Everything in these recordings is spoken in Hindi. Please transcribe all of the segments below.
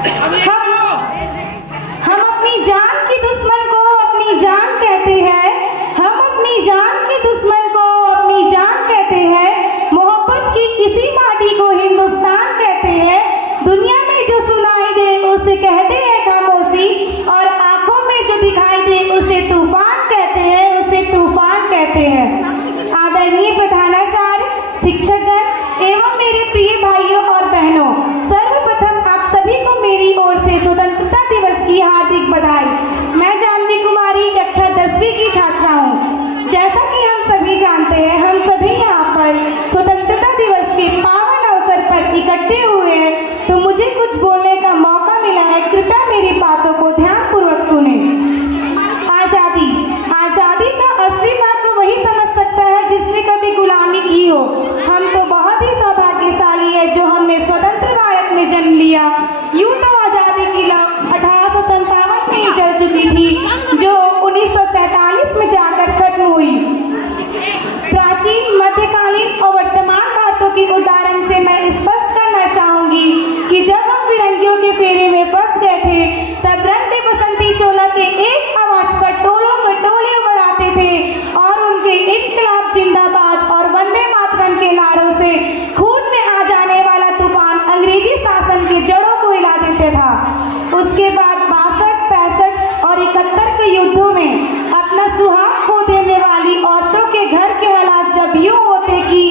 हम अपनी जान की दुश्मन को अपनी जान कहते हैं, हम अपनी जान के दुश्मन को अपनी जान कहते हैं, मोहब्बत की इसी माटी को हिंदुस्तान कहते हैं। दुनिया में जो सुनाई दे उसे कहते हैं खामोशी, और आंखों में जो दिखाई दे उसे तूफान कहते हैं, उसे तूफान कहते हैं। आदरणीय प्रधानाचार्य, शिक्षकगण एवं मेरे प्रिय भाइयों और बहनों, सर्वप्रथम आप सभी को मेरी ओर से स्वतंत्रता दिवस की हार्दिक बधाई। मैं जानवी कुमारी कक्षा 10वीं की छात्रा हूँ। जैसा कि हम सभी जानते हैं, हम सभी यहाँ पर स्वतंत्रता दिवस के पावन अवसर पर इकट्ठे हुए हैं, तो मुझे कुछ बोलने का मौका मिला है। कृपया मेरी बातों को ध्यानपूर्वक सुने। आज़ादी का असली महत्व वही समझ सकता है जिसने कभी गुलामी की हो। हम तो बहुत ही सौभाग्यशाली है जो हमने स्वतंत्र भारत में जन्म लिया। यूँ तो आज़ादी की लौ 1857 से ही चल चुकी थी, जो 1947 में जाकर खत्म हुई। प्राचीन, मध्यकालीन और वर्तमान भारतों के उदाहरण से मैं स्पष्ट करना चाहूँगी कि जब हम फिरंगियों के फेरे में फंस गए थे, तब रंग दे बसंती चोला के एक आवाज पर टोलों कटोले बढ़ाते थे और उनके इनकलाब जिंदाबाद और वंदे मातरम के नारों से खून में आ जाने वाला तूफान अंग्रेजी शासन के जड़ों को हिला देता था। उसके बाद 62, 65 और 71 के युद्धों में अपना सुहाग खो देने वाली औरतों के घर के हालात जब यूं होते कि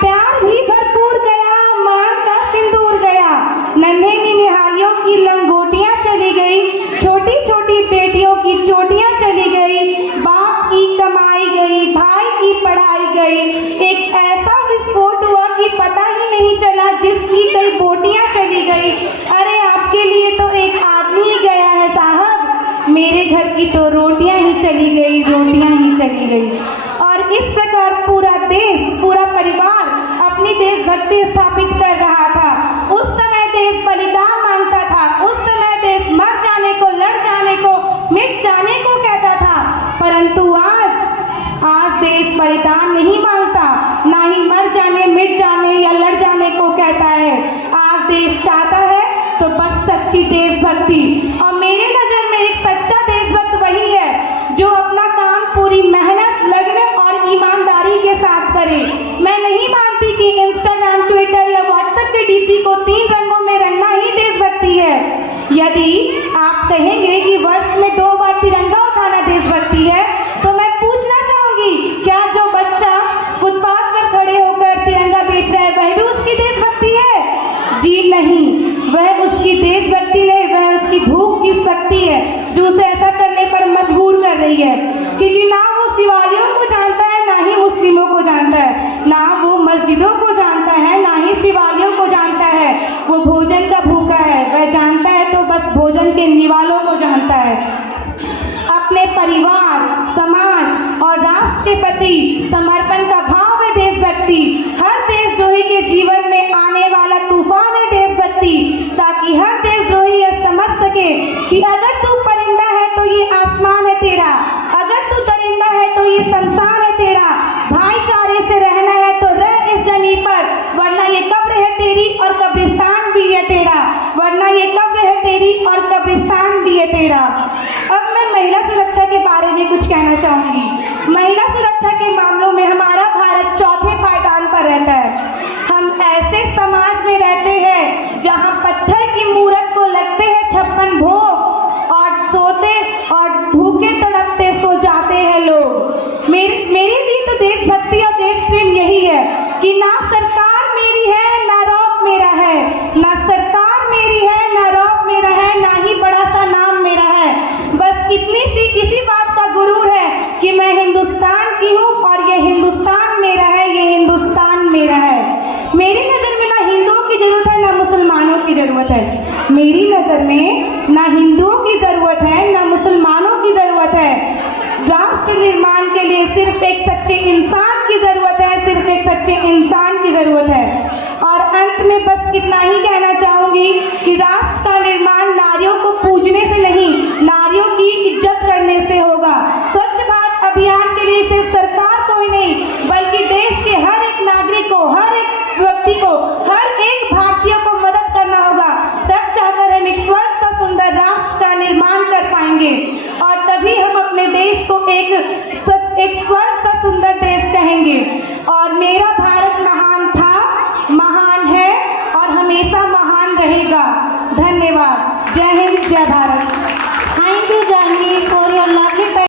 प्यार भी भरपूर गया, मांग का सिंदूर गया, नन्हे निहालियों की लंगोटियां चली गई, छोटी छोटी बेटियों की चोटियां चली गई, बाप की कमाई गई, भाई की पढ़ाई गई। एक ऐसा विस्फोट हुआ कि पता ही नहीं चला, जिसकी कई बोटियां चली गई। अरे आपके लिए तो एक आदमी ही गया है साहब, मेरे घर की तो रोटियां ही चली गई, रोटियां ही चली गई। और इस प्रकार पूरा देश, पूरा परिवार अपनी देशभक्ति स्थापित कर रहा था। उस समय देश बलिदान मांगता था, उस समय देश मर जाने को, लड़ जाने को, मिट जाने को कहता था। परंतु आज देश बलिदान नहीं मांगता, ना ही मर जाने, मिट जाने या लड़ जाने को कहता है। आज देश चाहता है तो बस सच्ची देशभक्ति। और मेरे नज़र में एक सच्चा देशभक्त वही है जो अपना काम पूरी मेहनत, लगन और ईमानदारी के साथ करे। मैं नहीं मानती कि इंस्टाग्राम, ट्विटर या व्हाट्सएप के डीपी को 3 रंगों में रंगना ही देशभक्ति है। यदि आप कहेंगे कि वर्ष में 2 बार तिरंगा उठाना देशभक्ति है, तो मैं पूछना चाहूँगी, क्या जो बच्चा फुटपाथ पर खड़े होकर तिरंगा बेच रहा है वह भी उसकी देशभक्ति है? जी नहीं, वह उसकी देशभक्ति नहीं, वह उसकी भूख की शक्ति है जो उसे ऐसा करने पर मजबूर कर रही है। क्योंकि ना वो शिवालियों को जानता है, ना ही मुस्लिमों को जानता है, ना वो मस्जिदों को जानता है, ना ही शिवालियों को जानता है। वो भोजन का भूखा है, वह जानता है तो बस भोजन के निवालों को जानता है। अपने परिवार, समाज और राष्ट्र के प्रति समर्पण का भाव है देशभक्ति। हर देशद्रोही के जीवन में आने वाला तूफान है देशभक्ति, ताकि हर देशद्रोही यह समझ सके कि अगर तू परिंदा है तो ये आसमान है तेरा, अगर तू दरिंदा है तो ये शमशान है तेरा। भाईचारे से रहना है तो रह इस जमीन पर, वरना ये कब्र है तेरी और कब्रिस्तान भी है तेरा, वरना ये कब्र है तेरी और कब्रिस्तान भी है तेरा। अब मैं महिला सुरक्षा के बारे में कुछ कहना चाहूँगी। महिला सुरक्षा के मामलों में हमारा भारत 4थे पायदान पर रहता है। हम ऐसे समाज में रहते हैं जहाँ पत्थर की मूरत को लगते हैं 56 भोग और सोते और भूखे तड़पते सो जाते हैं लोग। मेरे लिए तो देशभक्ति और देश प्रेम यही है कि ना सरकार मेरी है, ना रौब मेरा है, ना सरकार मेरी है, ना रौब मेरा है, ना ही बड़ा सा नाम मेरा है। बस इसी बात का गुरूर है कि मैं हिंदुस्तान की हूँ और ये हिंदुस्तान मेरा है, ये हिंदुस्तान मेरा है। मेरी नज़र में ना हिंदुओं की ज़रूरत है, ना मुसलमानों की ज़रूरत है। मेरी नज़र में ना हिंदुओं की ज़रूरत है, ना मुसलमानों की ज़रूरत है। राष्ट्र निर्माण के लिए सिर्फ एक सच्चे इंसान की ज़रूरत है, सिर्फ एक सच्चे इंसान की ज़रूरत है। और अंत में बस इतना ही कहना चाहूँगी कि राष्ट्र का निर्माण नारियों को पूजने से नहीं, नारियों की इज्जत करने से होगा। स्वच्छ भारत अभियान के लिए सिर्फ सरकार को ही नहीं, बल्कि देश के हर एक नागरिक को, हर एक व्यक्ति को, हर एक भारतीय को मदद करना होगा। तब जाकर हम एक एक स्वर्ग सा सुंदर देश कहेंगे। और मेरा भारत महान था, महान है और हमेशा महान रहेगा। धन्यवाद। जय हिंद, जय Bharat. Thank you Janvi for